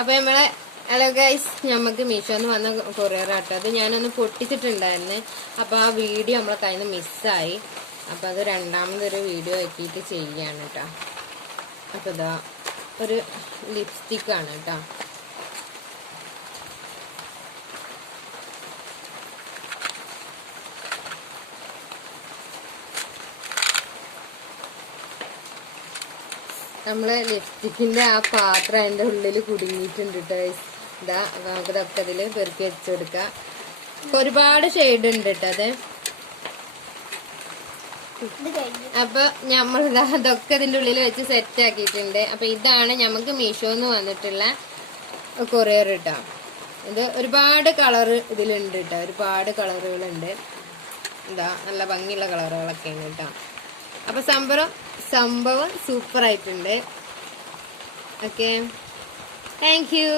അപ്പൊ നമ്മളെ hello guys, നമുക്ക് മീഷോന്ന് വന്ന കൊറിയർ ആട്ടോ. അത് ഞാനൊന്ന് പൊട്ടിച്ചിട്ടുണ്ടായിരുന്നു. അപ്പൊ ആ വീഡിയോ നമ്മളെ കയ്യിൽ നിന്ന് മിസ്സായി. അപ്പൊ അത് രണ്ടാമതൊരു വീഡിയോ ആക്കിയിട്ട് ചെയ്യാണ് കേട്ടോ. അപ്പൊ ഇതാ ഒരു ലിപ്സ്റ്റിക് ആണ് കേട്ടോ. നമ്മള് ലിപ്സ്റ്റിക്കിന്റെ ആ പാത്രം അതിന്റെ ഉള്ളിൽ കുടുങ്ങിയിട്ടുണ്ട് കേട്ടോ. ഇതാ നമുക്കിതൊക്കെ ഇതില് പെറുക്കി വെച്ചു കൊടുക്കാം. ഒരുപാട് ഷെയ്ഡ് ഉണ്ട് കേട്ടോ അത്. അപ്പൊ നമ്മളിതാ അതൊക്കെ ഇതിന്റെ ഉള്ളിൽ വെച്ച് സെറ്റ് ആക്കിയിട്ടുണ്ട്. അപ്പൊ ഇതാണ് നമുക്ക് മീഷോന്ന് വന്നിട്ടുള്ള കൊറിയർ കേട്ടോ. ഇത് ഒരുപാട് കളറ് ഇതിലുണ്ട് കേട്ടോ. ഒരുപാട് കളറുകളുണ്ട്. ഇതാ നല്ല ഭംഗിയുള്ള കളറുകളൊക്കെയാണ് കേട്ടോ. അപ്പൊ സംഭവം സൂപ്പർ ആയിട്ടുണ്ട്. Okay, thank you.